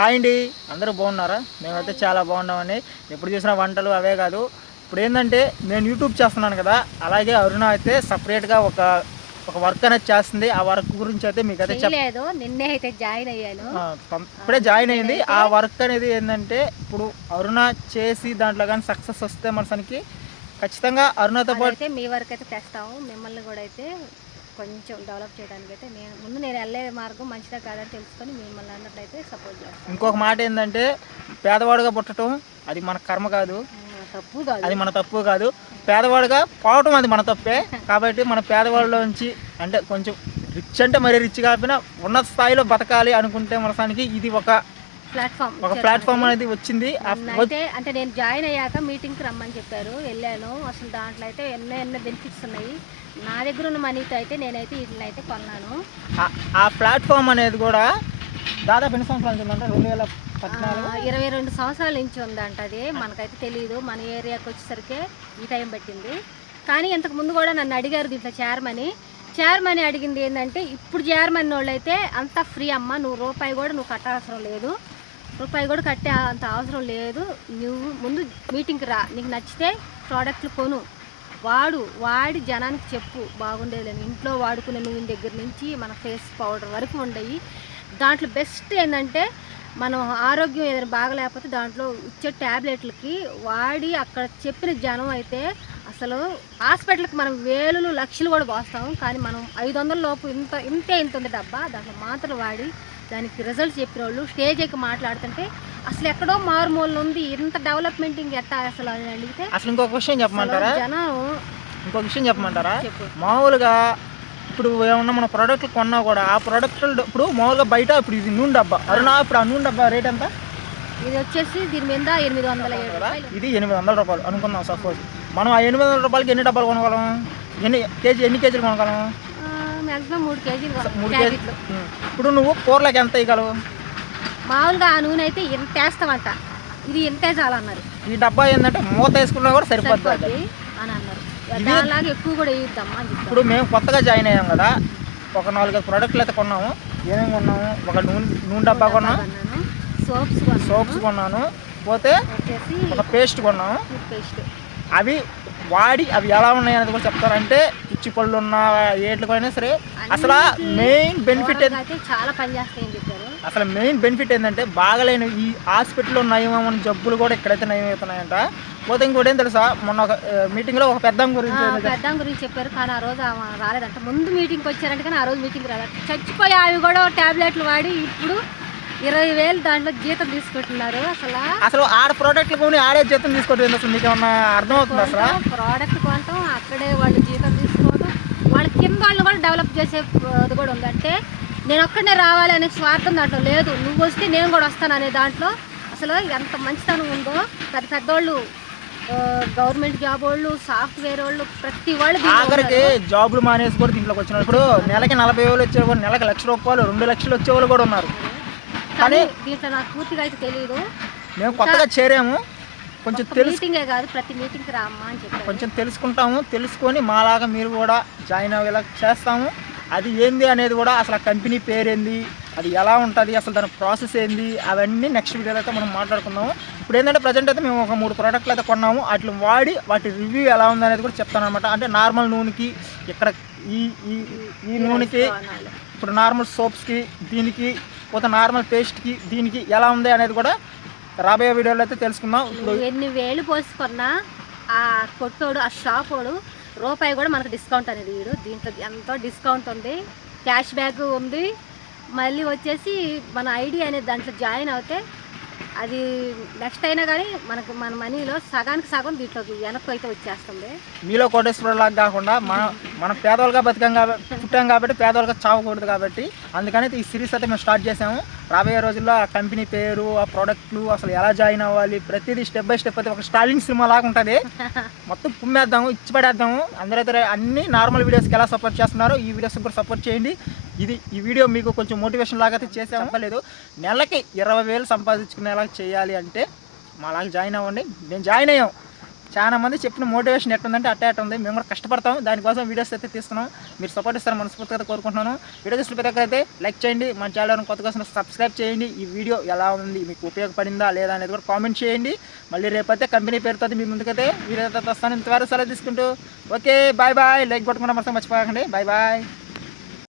Hi అండి, అందరూ బాగున్నారా? మేమైతే చాలా బాగున్నామండి. ఎప్పుడు చూసినా వంటలు అవే కాదు. ఇప్పుడు ఏంటంటే నేను యూట్యూబ్ చేస్తున్నాను కదా, అలాగే అరుణ అయితే సపరేట్గా ఒక ఒక వర్క్ అనేది చేస్తుంది. ఆ వర్క్ గురించి అయితే మీకు అయితే చేయలేదు. నిన్నే అయితే జాయిన్ అయ్యాను. ఇప్పుడే జాయిన్ అయింది. ఆ వర్క్ అనేది ఏంటంటే ఇప్పుడు అరుణ చేసి దాంట్లో కానీ సక్సెస్ వస్తే మనకి ఖచ్చితంగా అరుణతో పాటు అయితే మీ వరకు అయితే తెస్తాము. మిమ్మల్ని కూడా అయితే కొంచెం డెవలప్ చేయడానికి అయితే నేను వెళ్ళే మార్గం మంచిదా కాదని తెలుసుకొని మిమ్మల్ని అన్నట్లయితే సపోర్ట్ చేస్తాను. ఇంకొక మాట ఏంటంటే పేదవాడుగా పుట్టడం అది మన కర్మ కాదు, తప్పు కాదు, అది మన తప్పు కాదు. పేదవాడుగా పోవటం అది మన తప్పే. కాబట్టి మన పేదవాళ్ళలో నుంచి అంటే కొంచెం రిచ్ అంటే మరీ రిచ్ కాకపోయినా ఉన్నత స్థాయిలో బతకాలి అనుకుంటే మనసానికి ఇది ఒక ప్లాట్ఫామ్ అనేది వచ్చింది. అంటే నేను జాయిన్ అయ్యాక మీటింగ్కి రమ్మని చెప్పారు, వెళ్ళాను. అసలు దాంట్లో అయితే ఎన్నో బెనిఫిట్స్ ఉన్నాయి. నా దగ్గర ఉన్న మనీతో అయితే నేనైతే వీటిని అయితే కొన్నాను. ఆ ప్లాట్ఫామ్ అనేది కూడా దాదాపు ఎన్ని సంవత్సరాలు ఉందంటే 2022 సంవత్సరాల నుంచి ఉందంట. అది మనకైతే తెలియదు. మన ఏరియాకి వచ్చేసరికి ఈ టైం పట్టింది. కానీ ఇంతకు ముందు కూడా నన్ను అడిగారు దీంట్లో చేరమని అడిగింది ఏంటంటే, ఇప్పుడు చేరమని వాళ్ళు అయితే అంతా ఫ్రీ అమ్మ, నువ్వు రూపాయి కూడా నువ్వు కట్టాల్సిన లేదు, రూపాయి కూడా కట్టే అంత అవసరం లేదు. నువ్వు ముందు మీటింగ్కి రా, నీకు నచ్చితే ప్రోడక్ట్లు కొను, వాడి జనానికి చెప్పు బాగుండేదని. ఇంట్లో వాడుకునే నువ్వు దగ్గర నుంచి మన ఫేస్ పౌడర్ వరకు ఉండయి. దాంట్లో బెస్ట్ ఏంటంటే, మనం ఆరోగ్యం ఏదైనా బాగలేకపోతే దాంట్లో ఇచ్చే ట్యాబ్లెట్లకి వాడి అక్కడ చెప్పిన జనం అయితే అసలు హాస్పిటల్కి మనం వేలు లక్షలు కూడా పోస్తాం, కానీ మనం 500 లోపు ఇంత ఉంది డబ్బా. దాంట్లో మాత్రం వాడి దానికి రిజల్ట్స్ చెప్పిన వాళ్ళు స్టేజ్ ఎక్కి మాట్లాడుతుంటే అసలు ఎక్కడో మారుమూల ఉంది, ఇంత డెవలప్మెంట్ ఎట్టా అసలు అని అడిగితే అసలు ఇంకొక విషయం చెప్పమంటారా? ఇంకొక విషయం చెప్పమంటారా? మామూలుగా ఇప్పుడు ఏమన్నా మన ప్రోడక్ట్లు కొన్నా కూడా ఆ ప్రోడక్ట్లు ఇప్పుడు మామూలుగా బయట ఇప్పుడు ఇది నూనె డబ్బా అరుణ, ఇప్పుడు ఆ నూనె డబ్బా రేట్ ఎంత? ఇది వచ్చేసి దీని మీద 807 రూపాయలు. ఇది 800 రూపాయలు అనుకుందాం. సపోజ్ మనం ఆ 800 రూపాయలకి ఎన్ని డబ్బాలు కొనగలం? ఎన్ని కేజీలు కొనగలం? మ్యాక్సిమం 3 కేజీలు. ఇప్పుడు నువ్వు కూరలోకి ఎంత వేయగలవు? మామూలుగా ఆ నూనె అయితే ఇంత వేస్తామంట, ఇది ఇంతే చాలన్నారు. ఈ డబ్బా ఏంటంటే మూత వేసుకున్నా కూడా సరిపోతుంది అని అన్నారు. అలాగే ఎక్కువ కూడా వేయిద్దామా. ఇప్పుడు మేము కొత్తగా జాయిన్ అయ్యాం కదా, ఒక 4-5 ప్రోడక్ట్లు అయితే కొన్నాము. ఏమేమి కొన్నాము? ఒక నూనె డబ్బా కొన్నాము, సోప్స్ కొన్నాను, పోతే ఒక పేస్ట్ కొన్నాము. అవి అవి ఎలా ఉన్నాయి అనేది కూడా చెప్తారంటే పిచ్చి పళ్ళు ఉన్న ఏట్లకైనా సరే అసలు మెయిన్ బెనిఫిట్ చాలా పనిచేస్తాయని చెప్పారు. అసలు మెయిన్ బెనిఫిట్ ఏంటంటే బాగలేని ఈ హాస్పిటల్లో నయమని జబ్బులు కూడా ఇక్కడైతే నయం అవుతున్నాయంట. పోతే ఇంకోటి ఏం తెలుసా, మొన్న ఒక మీటింగ్లో ఒక పెద్దం గురించి చెప్పారు, కానీ ఆ రోజు రాలేదంట. ముందు మీటింగ్కి వచ్చారంటే కానీ ఆ రోజు మీటింగ్ రాలేదు. చచ్చిపోయి అవి కూడా ట్యాబ్లెట్లు వాడి ఇప్పుడు 20,000 దాంట్లో జీతం తీసుకుంటున్నారు. అసలు ఆడ ప్రోడక్ట్లు కొని ఆడే జీతం తీసుకోవడం అసలు మీకు ఏమన్నా అర్థమవుతుంది? అసలు ప్రోడక్ట్ కొనటం, అక్కడే వాళ్ళు జీతం తీసుకోవడం, వాళ్ళ కింద వాళ్ళు కూడా డెవలప్ చేసే అది కూడా ఉంది. అంటే నేను ఒక్కడనే రావాలి అనే స్వార్థం దాంట్లో లేదు, నువ్వు వస్తే నేను కూడా వస్తాను అనే దాంట్లో అసలు ఎంత మంచితనం ఉందో. పెద్దోళ్ళు, గవర్నమెంట్ జాబ్ వాళ్ళు, సాఫ్ట్వేర్ వాళ్ళు, ప్రతి వాళ్ళు ఆఖరికి జాబులు మానేసి కూడా దీంట్లోకి వచ్చినారు. ఇప్పుడు నెలకి 40,000 వచ్చే వాళ్ళు, నెలకి 1,00,000 రూపాయలు, 2 లక్షలు వచ్చే వాళ్ళు కూడా ఉన్నారు. కానీ దీంట్లో నాకు పూర్తిగా అయితే తెలియదు. మేము కొత్తగా చేరాము, కొంచెం మీటింగే కాదు ప్రతి మీటింగ్కి రామ్మా అని చెప్పి కొంచెం తెలుసుకొని మాలాగా మీరు కూడా జాయిన్ అయ్యేలా చేస్తాము. అది ఏంది అనేది కూడా, అసలు ఆ కంపెనీ పేరేంది, అది ఎలా ఉంటుంది, అసలు దాని ప్రాసెస్ ఏంది, అవన్నీ నెక్స్ట్ వీడియోలో అయితే మనం మాట్లాడుకుందాము. ఇప్పుడు ఏంటంటే ప్రజెంట్ అయితే మేము ఒక 3 ప్రోడక్ట్లు అయితే కొన్నాము. వాటిని వాడి వాటి రివ్యూ ఎలా ఉంది అనేది కూడా చెప్తాను అనమాట. అంటే నార్మల్ నూనెకి, ఇక్కడ ఈ నూనెకి, ఇప్పుడు నార్మల్ సోప్స్కి, దీనికి పోతే నార్మల్ పేస్ట్కి, దీనికి ఎలా ఉంది అనేది కూడా రాబోయే వీడియోలో అయితే తెలుసుకుందాం. ఇప్పుడు ఎన్ని వేలు పోసుకున్నా ఆ కొట్టోడు, ఆ షాప్ వాడు రూపాయి కూడా మనకు డిస్కౌంట్ అనేది వీడు. దీంట్లో ఎంతో డిస్కౌంట్ ఉంది, క్యాష్ బ్యాక్ ఉంది. మళ్ళీ వచ్చేసి మన ఐడి అనేది దాంట్లో జాయిన్ అవుతే అది నెక్స్ట్ అయినా కానీ మన మనీలో సగానికి సగం దీంట్లోకి వెనక్కి అయితే వచ్చేస్తుంది. మీలో కోటేశ్వరులాగా కాకుండా మనం పేదవాళ్ళుగా పుట్టాం కాబట్టి పేదవాళ్ళుగా చావకూడదు కాబట్టి అందుకని ఈ సిరీస్ అయితే మేము స్టార్ట్ చేసాము. రాబోయే రోజుల్లో ఆ కంపెనీ పేరు, ఆ ప్రోడక్ట్లు, అసలు ఎలా జాయిన్ అవ్వాలి, ప్రతిదీ స్టెప్ బై స్టెప్ అయితే ఒక స్టాలింగ్ సినిమా లాగా ఉంటుంది. మొత్తం కుమ్మేద్దాము, ఇచ్చి పడేద్దాము. అందరైతే అన్ని నార్మల్ వీడియోస్కి ఎలా సపోర్ట్ చేస్తున్నారో ఈ వీడియోస్కి కూడా సపోర్ట్ చేయండి. ఈ వీడియో మీకు కొంచెం మోటివేషన్ లాగా అయితే చేసాము. లేదు, నెలకి 20,000 సంపాదించుకునేలా చేయాలి అంటే మాలాగా జాయిన్ అవ్వండి. నేను జాయిన్ అయ్యాం, చాలా మంది చెప్పిన మోటివేషన్ ఎట్టుందంటే అట్టే ఉంది. మేము కూడా కష్టపడతాం, దానికోసం వీడియోస్ అయితే తీస్తున్నాం. మీరు సపోర్ట్ ఇస్తారని మనస్ఫూర్తిగా కోరుకుంటున్నాను. వీడియో చూసిన ప్రతి ఒక్కరైతే లైక్ చేయండి, మన ఛానల్ కొత్తగా సబ్స్క్రైబ్ చేయండి. ఈ వీడియో ఎలా ఉంది, మీకు ఉపయోగపడిందా లేదా అనేది కూడా కామెంట్ చేయండి. మళ్ళీ రేపైతే కంపెనీ పేరుతో మీ ముందుకైతే వీడియో వస్తాను. ఇంతవరకు సెలవు తీసుకుంటూ ఓకే బాయ్ బాయ్. లైక్ కొట్టుకుంటే మొత్తం మర్చిపోకండి. Bye bye.